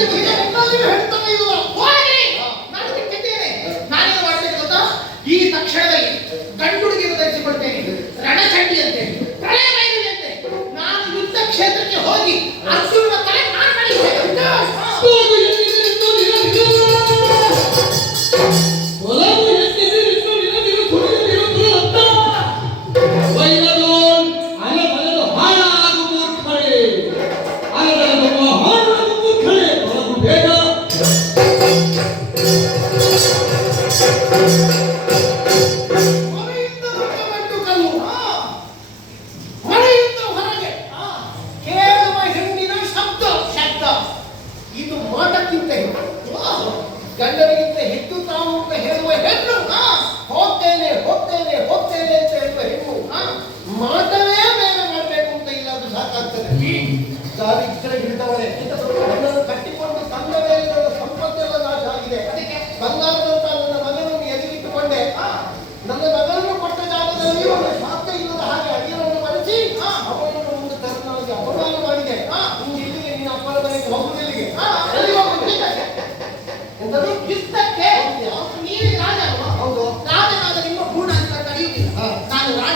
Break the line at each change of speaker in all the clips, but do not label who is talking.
ನಾನೇ ವಾರ್ತೆ ಗೊತ್ತಾ ಈ ತಕ್ಷಣದಲ್ಲಿ ಗಂಡು ಹುಡುಗಿ ತರಿಸಿಕೊಳ್ತೇನೆ ರಣಚಂಡಿ ಅಂತೇಳಿ ಅಂತೇಳಿ ನಾನು ಯುದ್ಧ ಕ್ಷೇತ್ರಕ್ಕೆ ಹೋಗಿ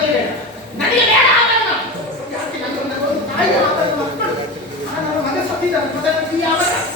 ನಡೆಯವಾದಿಯವ